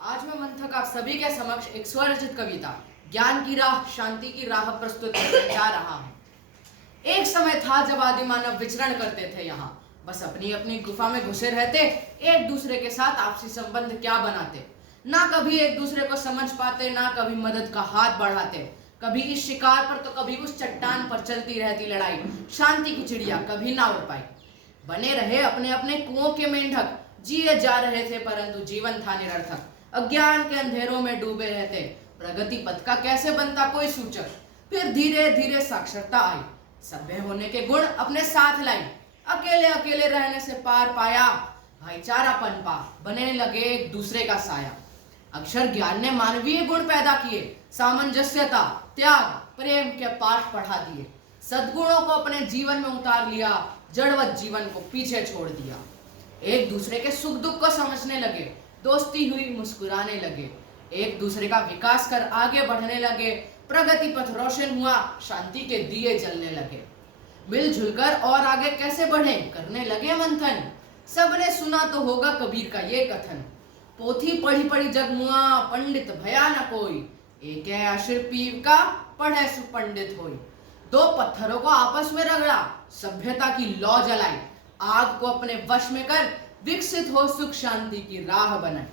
आज मैं मंथक आप सभी के समक्ष एक स्वरचित कविता ज्ञान की राह शांति की राह प्रस्तुत करने जा रहा हूँ। एक समय था जब आदि मानव विचरण करते थे यहाँ, बस अपनी अपनी गुफा में घुसे रहते, एक दूसरे के साथ आपसी संबंध क्या बनाते, ना कभी एक दूसरे को समझ पाते, ना कभी मदद का हाथ बढ़ाते। कभी इस शिकार पर तो कभी उस चट्टान पर चलती रहती लड़ाई, शांति की चिड़िया कभी ना उड़ पाई। बने रहे अपने अपने कुओं के मेंढक, जिए जा रहे थे परंतु जीवन था निरर्थक। अज्ञान के अंधेरों में डूबे रहते, प्रगति पथ का कैसे बनता कोई सूचक। फिर धीरे धीरे साक्षरता आई, सभ्य होने के गुण अपने साथ लाई। अकेले अकेले रहने से पार पाया, भाईचारा पनपा, बने लगे एक दूसरे का साया। अक्षर ज्ञान ने मानवीय गुण पैदा किए, सामंजस्यता, त्याग, प्रेम के पाठ पढ़ा दिए। सद्गुणों को अपने जीवन में उतार लिया, जड़वत जीवन को पीछे छोड़ दिया। एक दूसरे के सुख दुख को समझने लगे, दोस्ती हुई, मुस्कुराने लगे। एक दूसरे का विकास कर आगे बढ़ने लगे, प्रगति पथ रोशन हुआ, शांति के दिए जलने लगे। मिलजुल कर और आगे कैसे बढ़े करने लगे मंथन। सबने सुना तो होगा कबीर का ये कथन, पोथी पढ़ी पढ़ी जग मुआ, पंडित भया न कोई। एक है आशिर पीव का, पढ़े सुपंडित होई। दो पत्थरों को आपस में रगड़ा, सभ्यता की लौ जलाई। आग को अपने वश में कर विकसित हो सुख शांति की राह बनाई।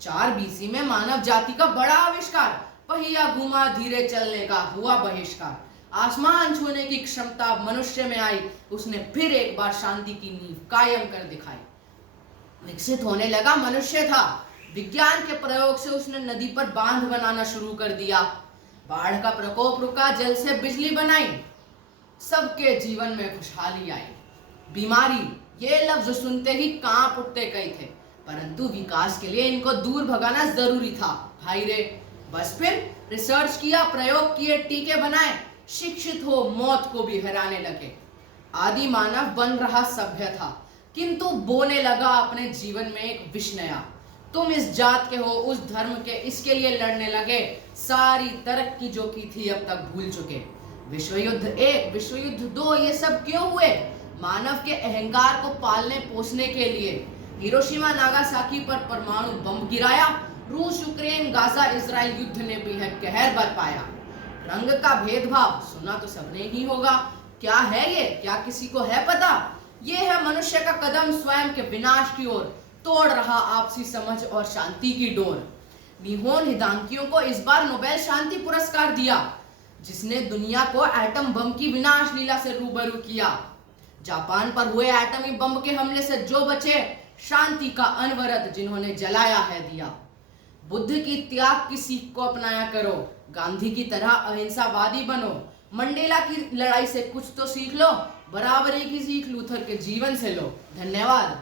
4 BC में मानव जाति का बड़ा आविष्कार, पहिया घुमा धीरे चलने का हुआ बहिष्कार। आसमान छूने की क्षमता मनुष्य में आई, उसने फिर एक बार शांति की नींव कायम कर दिखाई। विकसित होने लगा मनुष्य था, विज्ञान के प्रयोग से उसने नदी पर बांध बनाना शुरू कर दिया। बाढ़ का प्रकोप रुका, जल से बिजली बनाई, सबके जीवन में खुशहाली आई। बीमारी ये लफ्ज सुनते ही कांप उठते कई थे, परंतु विकास के लिए इनको दूर भगाना जरूरी था भाई रे। बस फिर रिसर्च किया, प्रयोग किए, टीके बनाए, शिक्षित हो मौत को भी हराने लगे। आदि मानव बन रहा सभ्य था, किंतु बोने लगा अपने जीवन में एक विष नया। तुम इस जात के हो, उस धर्म के, इसके लिए लड़ने लगे। सारी तरक्की जो की थी अब तक भूल चुके। विश्व युद्ध 1, विश्व युद्ध 2 ये सब क्यों हुए? मानव के अहंकार को पालने पोसने के लिए। हिरोशिमा नागासाकी पर परमाणु बम गिराया, रूस यूक्रेन गाजा इजराइल युद्ध ने भी है कहर बरपाया। रंग का भेदभाव सुना तो सबने ही होगा, क्या है ये, क्या किसी को है पता? ये है मनुष्य का कदम स्वयं के विनाश की ओर, तोड़ रहा आपसी समझ और शांति की डोर। निहोन हिदांकियों को इस बार नोबेल शांति पुरस्कार दिया, जिसने दुनिया को एटम बम की विनाश लीला से रूबरू किया। जापान पर हुए एटमी बम के हमले से जो बचे, शांति का अनवरत जिन्होंने जलाया है दिया। बुद्ध की त्याग की सीख को अपनाया करो, गांधी की तरह अहिंसावादी बनो। मंडेला की लड़ाई से कुछ तो सीख लो, बराबरी की सीख लूथर के जीवन से लो। धन्यवाद।